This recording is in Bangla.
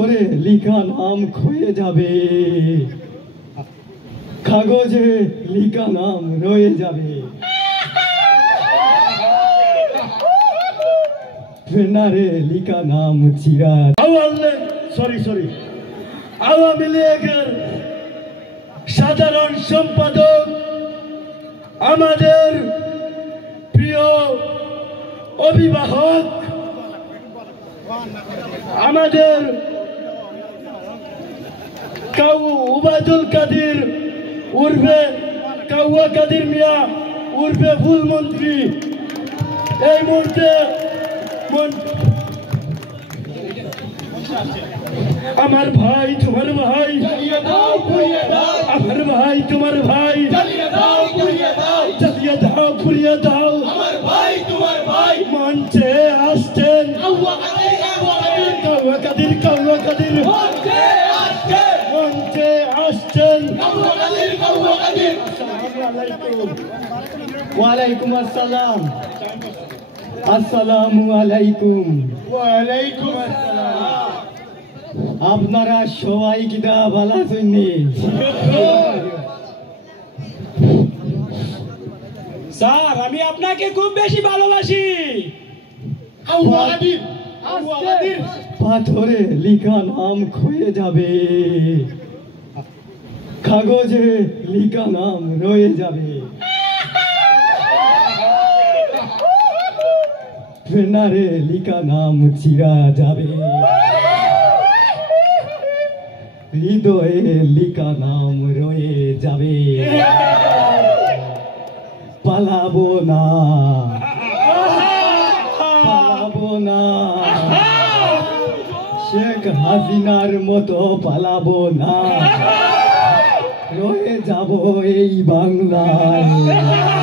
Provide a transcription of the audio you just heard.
করে লিখা নাম ক্ষয়ে যাবে, কাগজে লিখা নাম রয়ে যাবে, পেনারে লিখা নাম চিরা। আওয়ামী লীগের সাধারণ সম্পাদক আমাদের প্রিয় অভিভাবক আমাদের উবায়দুল কাদের উর্ফে কাউয়া কাদের মিয়া উর্ফে ফুল মন্ত্রী এই মুহূর্তে আমার ভাই তোমার ভাই, আমার ভাই তোমার ভাই, জ্বালিয়ে দাও পুড়িয়ে দাও, আমার ভাই তোমার ভাই মঞ্চে আসছেন কাউয়া কাদের মঞ্চে আসছেন। ওয়ালাইকুম আসসালাম। আসসালামু আলাইকুম। ওয়ালাইকুম আসসালাম। আপনারা সবাই কিটা ভালো আছেন? স্যার আমি আপনাকে খুব বেশি ভালোবাসি। পাথরে লিখা নাম ক্ষয়ে যাবে, কাগজে লিখা নাম রয়ে যাবে, পেনারে লিখা নাম চিরা যাবে, হৃদয়ে লিখা নাম রয়ে যাবে। পালাবো না, পালাবো না, শেখ হাসিনার মতো পালাবো না, রয়ে যাব এই বাংলায়।